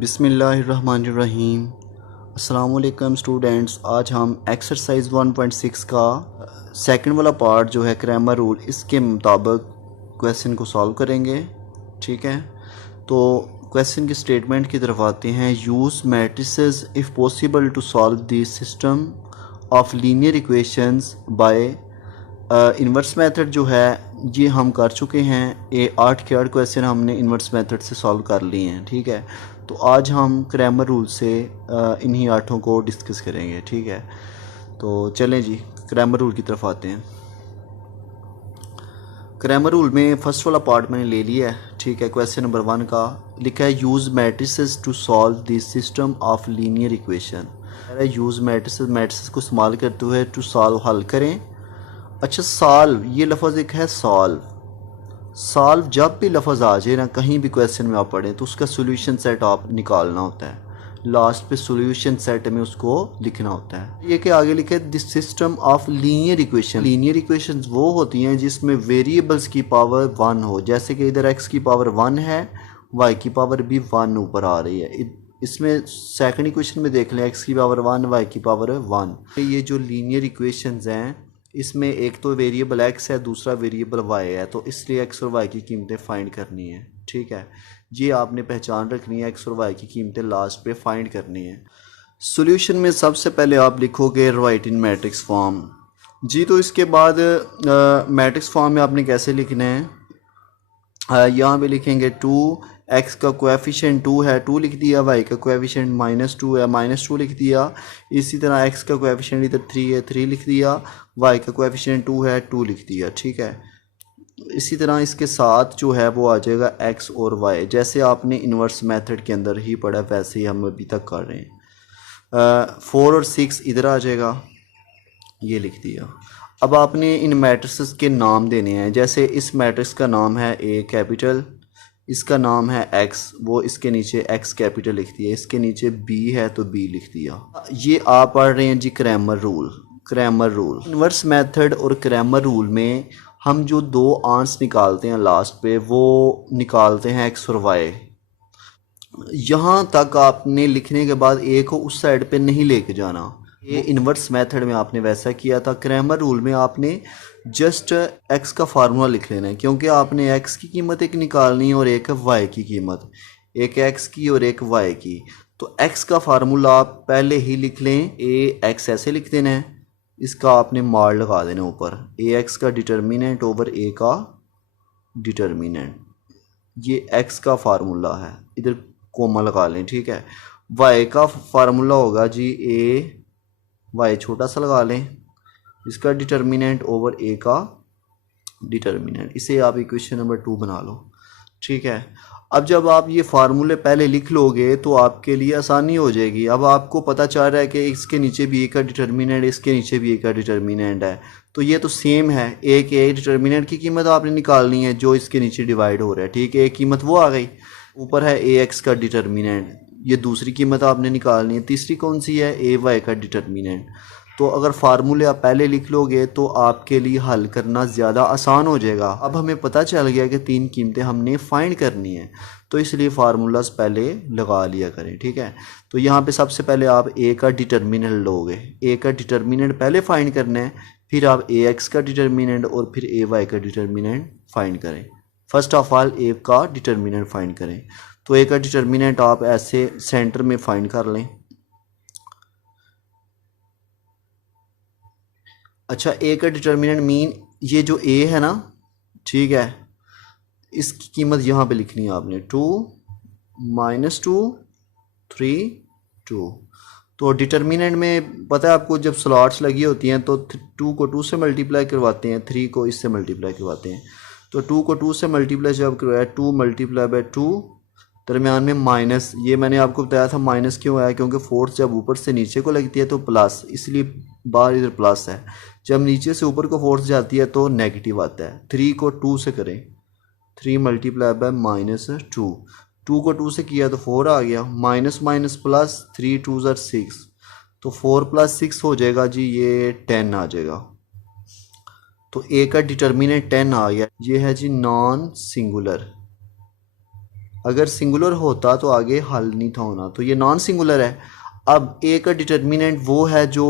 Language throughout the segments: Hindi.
बिस्मिल्लाहिर्रहमानिर्रहीम। अस्सलाम वालेकुम स्टूडेंट्स। आज हम एक्सरसाइज 1.6 का सेकंड वाला पार्ट जो है क्रैमर रूल, इसके मुताबिक क्वेश्चन को सॉल्व करेंगे। ठीक है, तो क्वेश्चन की स्टेटमेंट की तरफ आते हैं। Use matrices if possible to solve the system of linear equations by inverse method जो है ये हम कर चुके हैं। ये 8 के 8 क्वेश्चन हमने इन्वर्स मेथड से सॉल्व कर लिए हैं। ठीक है, तो आज हम क्रैमर रूल से इन्हीं 8 को डिस्कस करेंगे। ठीक है, तो चलें जी क्रैमर रूल की तरफ आते हैं। क्रैमर रूल में फर्स्ट वाला पार्ट मैंने ले लिया है। ठीक है, क्वेश्चन नंबर 1 का लिखा है use matrices to solve this system of linear equation. Use matrices को इस्तेमाल करते हुए टू सॉल्व हल करें। अच्छा, सॉल्व ये लफ्ज़ एक है सॉल्व जब भी लफ्ज़ आ जाए ना कहीं भी क्वेश्चन में आप पढ़ें तो उसका सोल्यूशन सेट आप निकालना होता है। लास्ट पे सोल्यूशन सेट में उसको लिखना होता है। ये कि आगे लिखे this system of linear equation. Linear equations वो होती हैं जिसमें वेरिएबल्स की पावर 1 हो, जैसे कि इधर x की पावर 1 है, y की पावर भी 1 ऊपर आ रही है। इसमें सेकंड इक्वेशन में देख लें x की पावर 1, y की पावर 1। ये जो लीनियर इक्वेशंस हैं इसमें एक तो वेरिएबल x है, दूसरा वेरिएबल y है, तो इसलिए x और y की कीमतें फाइंड करनी है। ठीक है, ये आपने पहचान रखनी है, x और y की कीमतें लास्ट पे फाइंड करनी है। सॉल्यूशन में सबसे पहले आप लिखोगे राइट इन मैट्रिक्स फॉर्म जी। तो इसके बाद मैट्रिक्स फॉर्म में आपने कैसे लिखना है, यहाँ पे लिखेंगे 2, x का कोएफिशिएंट 2 है, 2 लिख दिया। y का कोएफिशिएंट -2 है, -2 लिख दिया। इसी तरह x का कोएफिशिएंट इधर 3 है, 3 लिख दिया। y का कोएफिशिएंट 2 है, 2 लिख दिया। ठीक है, इसी तरह इसके साथ जो है वो आ जाएगा x और y, जैसे आपने इन्वर्स मेथड के अंदर ही पढ़ा वैसे ही हम अभी तक कर रहे हैं। 4 और 6 इधर आ जाएगा, ये लिख दिया। अब आपने इन मैट्रिसेस के नाम देने हैं। जैसे इस मैट्रिक्स का नाम है A कैपिटल, इसका नाम है x, वो इसके नीचे x कैपिटल लिख दिया। इसके नीचे b है तो b लिख दिया। ये आप पढ़ रहे हैं जी क्रैमर रूल। इन्वर्स मेथड और क्रैमर रूल में हम जो दो आंसर निकालते हैं लास्ट पे वो निकालते हैं x और y। यहाँ तक आपने लिखने के बाद a को उस साइड पे नहीं लेके जाना। ये इन्वर्स मेथड में आपने वैसा किया था। क्रैमर रूल में आपने जस्ट x का फार्मूला लिख लेना है, क्योंकि आपने x की कीमत एक निकालनी है और एक है y की कीमत, एक x की और एक y की। तो x का फार्मूला आप पहले ही लिख लें, ax ऐसे लिख देना है, इसका आपने मार लगा देना ऊपर, ax का डिटर्मिनेंट ओवर a का डिटर्मिनेंट, ये x का फार्मूला है, इधर कोमा लगा लें। ठीक है, y का फार्मूला होगा जी y छोटा सा लगा लें, इसका डिटर्मिनेंट ओवर a का डिटर्मिनेंट, इसे आप इक्वेशन नंबर 2 बना लो। ठीक है, अब जब आप ये फार्मूले पहले लिख लोगे तो आपके लिए आसानी हो जाएगी। अब आपको पता चल रहा है कि इसके नीचे भी a का डिटर्मिनेंट, इसके नीचे भी a का डिटर्मिनेंट है, तो ये तो सेम है। a के डिटर्मिनेंट की कीमत आपने निकालनी है जो इसके नीचे डिवाइड हो रहा है। ठीक है, एक कीमत वो आ गई, ऊपर है ax का डिटर्मिनेंट, ये दूसरी कीमत आपने निकालनी है। तीसरी कौन सी है, ay का डिटर्मिनेंट। तो अगर फार्मूले आप पहले लिख लोगे तो आपके लिए हल करना ज़्यादा आसान हो जाएगा। अब हमें पता चल गया कि 3 कीमतें हमने फाइंड करनी है, तो इसलिए फार्मूलाज पहले लगा लिया करें। ठीक है, तो यहाँ पे सबसे पहले आप a का डिटर्मिनेंट लोगे, a का डिटर्मिनेंट पहले फाइंड करना है, फिर आप ax का डिटर्मिनेंट और फिर ay का डिटर्मिनेंट फाइंड करें। फर्स्ट ऑफ ऑल a का डिटर्मिनेंट फाइंड करें। तो a का डिटर्मिनेंट आप ऐसे सेंटर में फाइंड कर लें। अच्छा, a का डिटर्मिनेंट मीन ये जो a है ना, ठीक है, इसकी कीमत यहाँ पे लिखनी है आपने, 2 -2 3 2। तो डिटर्मिनेंट में पता है आपको, जब स्लॉट्स लगी होती हैं तो 2 को 2 से मल्टीप्लाई करवाते हैं, 3 को इससे मल्टीप्लाई करवाते हैं। तो 2 को 2 से मल्टीप्लाई जब करवाया, 2 मल्टीप्लाई बाय 2, दरमियान में माइनस, ये मैंने आपको बताया था माइनस क्यों आया, क्योंकि फोर्स जब ऊपर से नीचे को लगती है तो प्लस, इसलिए बाहर इधर प्लस है। जब नीचे से ऊपर को फोर्स जाती है तो नेगेटिव आता है। 3 को 2 से करें, 3 मल्टीप्लाई बाय -2, 2 को 2 से किया तो 4 आ गया, माइनस माइनस प्लस, 3 2 ज़र 6, तो 4 + 6 हो जाएगा जी, ये 10 आ जाएगा। तो a का डिटर्मिनेंट 10 आ गया। ये है जी नॉन सिंगुलर, अगर सिंगुलर होता तो आगे हल नहीं था होना, तो ये नॉन सिंगुलर है। अब ए का डिटर्मिनेंट वो है जो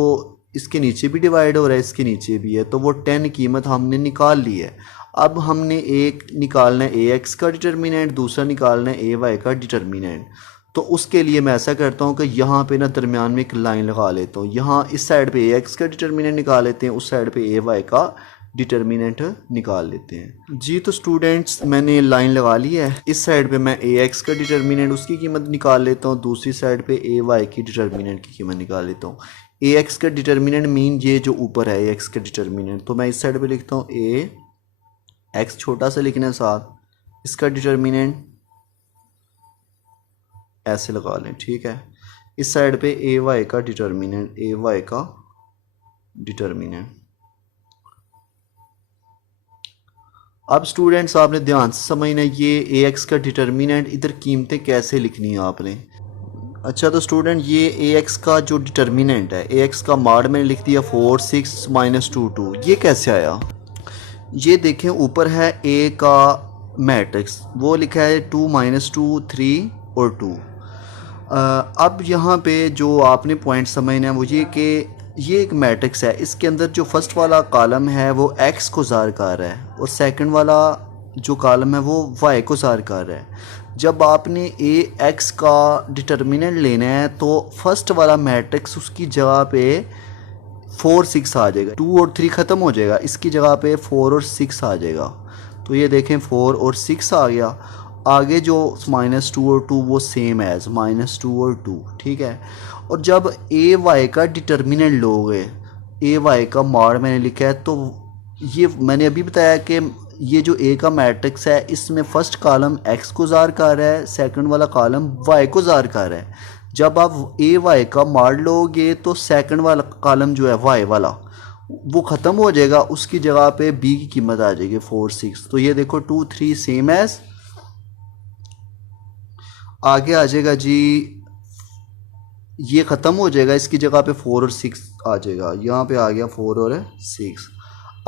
इसके नीचे भी डिवाइड हो रहा है, इसके नीचे भी है, तो वो 10 कीमत हमने निकाल ली है। अब हमने एक निकालना है ए एक्स का डिटर्मिनेंट, दूसरा निकालना है ए वाई का डिटर्मिनेंट। तो उसके लिए मैं ऐसा करता हूँ कि यहाँ पे ना दरमियान में एक लाइन लगा लेता हूँ। यहाँ इस साइड पे ए एक्स का डिटर्मिनेंट निकाल लेते हैं, उस साइड पे ए वाई का डिटर्मिनेंट निकाल लेते हैं जी। तो स्टूडेंट्स मैंने लाइन लगा ली है। इस साइड पे मैं ए एक्स का डिटर्मिनेंट उसकी कीमत निकाल लेता हूँ, दूसरी साइड पे ए वाई की डिटर्मिनेंट की कीमत निकाल लेता हूँ। ए एक्स का डिटर्मिनेंट मीन ये जो ऊपर है ए एक्स का डिटर्मिनेंट, तो मैं इस साइड पे लिखता हूँ ए एक्स छोटा सा लिखने के साथ, इसका डिटर्मिनेंट ऐसे लगा लें, ठीक है। इस साइड पे ए वाई का डिटर्मिनेंट, ए वाई का डिटर्मिनेंट। अब स्टूडेंट्स आपने ध्यान से समझना, ये ए एक्स का डिटर्मिनेंट इधर कीमतें कैसे लिखनी है आपने। अच्छा तो स्टूडेंट ये ए एक्स का जो डिटर्मिनेंट है, ए एक्स का मॉड मैंने लिख दिया 4 6 -2 2, ये कैसे आया। ये देखें ऊपर है ए का मैट्रिक्स, वो लिखा है 2 -2 3 और 2। अब यहाँ पे जो आपने पॉइंट समझना है वो ये कि ये एक मैट्रिक्स है, इसके अंदर जो फर्स्ट वाला कॉलम है वो एक्स को ज़ाहिर कर रहा है और सेकंड वाला जो कॉलम है वो वाई को ज़ाहिर कर रहा है। जब आपने ए एक्स का डिटर्मिनेंट लेना है तो फर्स्ट वाला मैट्रिक्स उसकी जगह पे 4 6 आ जाएगा, 2 और 3 ख़त्म हो जाएगा, इसकी जगह पे 4 और 6 आ जाएगा। तो ये देखें 4 और 6 आ गया। आगे जो -2 और 2 वो सेम एज -2 और 2, ठीक है। और जब ए वाई का डिटर्मिनेंट लोगे, ए वाई का मॉड मैंने लिखा है, तो ये मैंने अभी बताया कि ये जो ए का मैट्रिक्स है इसमें फर्स्ट कॉलम एक्स को ज़ाहिर कर रहा है, सेकंड वाला कॉलम वाई को ज़ाहिर कर रहा है। जब आप ए वाई का मॉड लोगे तो सेकंड वाला कॉलम जो है वाई वाला वो ख़त्म हो जाएगा, उसकी जगह पे बी की कीमत आ जाएगी 4 6। तो ये देखो 2 3 सेम एज, आगे आ जाएगा जी, ये ख़त्म हो जाएगा, इसकी जगह पे 4 और 6 आ जाएगा, यहाँ पे आ गया 4 और 6।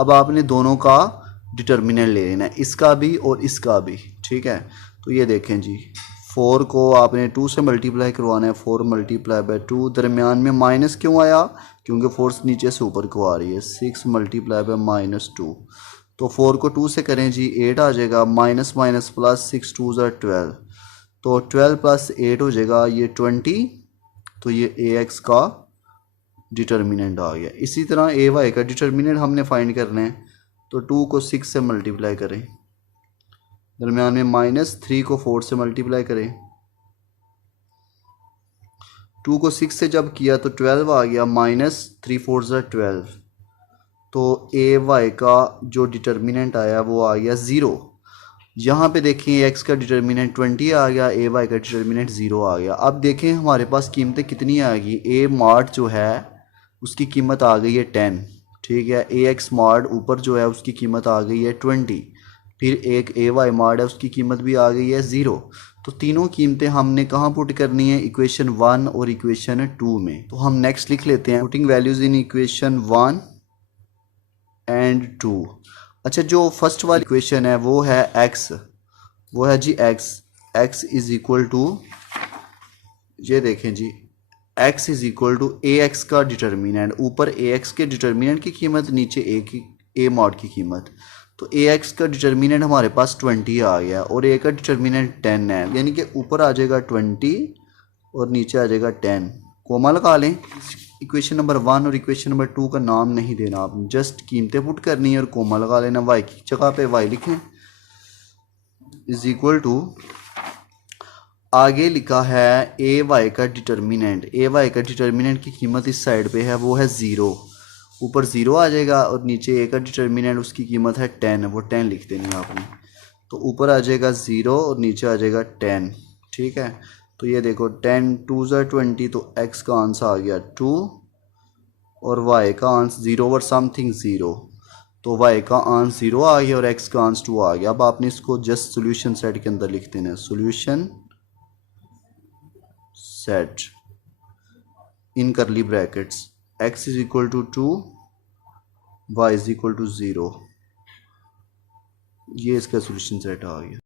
अब आपने दोनों का डिटर्मिनेंट ले लेना है, इसका भी और इसका भी, ठीक है। तो ये देखें जी 4 को आपने 2 से मल्टीप्लाई करवाना है, 4 × 2, दरमियान में माइनस क्यों आया, क्योंकि 4 नीचे से ऊपर को आ रही है, 6 × -2। तो 4 को 2 से करें जी 8 आ जाएगा, माइनस माइनस प्लस 6 2 12, तो 12 + 8 हो जाएगा ये 20। तो ये ए एक्स का डिटर्मिनेंट आ गया। इसी तरह ए वाई का डिटर्मिनेंट हमने फाइंड करना है, तो 2 को 6 से मल्टीप्लाई करें, दरमियान में -3 को 4 से मल्टीप्लाई करें, 2 को 6 से जब किया तो 12 आ गया, -3 4 12। तो ए वाई का जो डिटर्मिनेंट आया वो आ गया 0। यहाँ पे देखें एक्स का डिटर्मिनेंट 20 आ गया, ए वाई का डिटर्मिनेंट 0 आ गया। अब देखें हमारे पास कीमतें कितनी आ गई, ए मॉड जो है उसकी कीमत आ गई है 10, ठीक है। ए एक्स मॉड ऊपर जो है उसकी कीमत आ गई है 20, फिर एक ए वाई मॉड है उसकी कीमत भी आ गई है 0। तो तीनों कीमतें हमने कहाँ पुट करनी है, इक्वेशन 1 और इक्वेशन 2 में। तो हम नेक्स्ट लिख लेते हैं, putting values in equation 1 and 2। अच्छा जो फर्स्ट वाली इक्वेशन है वो है x, वो है G x is equal to, ये देखें G x is equal to A X का डिटर्मिनेंट, ऊपर ए एक्स के डिटर्मिनेंट की कीमत, नीचे ए मॉड की कीमत। तो ए एक्स का डिटर्मिनेंट हमारे पास 20 आ गया और ए का डिटर्मिनेंट 10 है, यानी कि ऊपर आ जाएगा 20 और नीचे आ जाएगा 10। कोमा लगा लें, इक्वेशन नंबर 1 और इक्वेशन नंबर 2 का नाम नहीं देना, आपने जस्ट कीमतें पुट करनी है और कोमा लगा लेना, वाई की जगह पे वाई लिखें इज इक्वल टू, आगे लिखा है ए वाई का डिटर्मिनेंट, ए वाई का डिटर्मिनेंट की कीमत इस साइड पे है वो है 0, ऊपर 0 आ जाएगा और नीचे ए का डिटर्मिनेंट उसकी कीमत है 10, वो 10 लिख देनी है आपने। तो ऊपर आ जाएगा 0 और नीचे आ जाएगा 10, ठीक है। तो ये देखो 10 2 20, तो x का आंसर आ गया 2 और y का आंसर 0 और समथिंग 0, तो y का आंसर 0 आ गया और x का आंसर 2 आ गया। अब आपने इसको जस्ट सोल्यूशन सेट के अंदर लिख देना है, solution set in curly brackets, x is equal to 2, y is equal to 0, ये इसका सोल्यूशन सेट आ गया।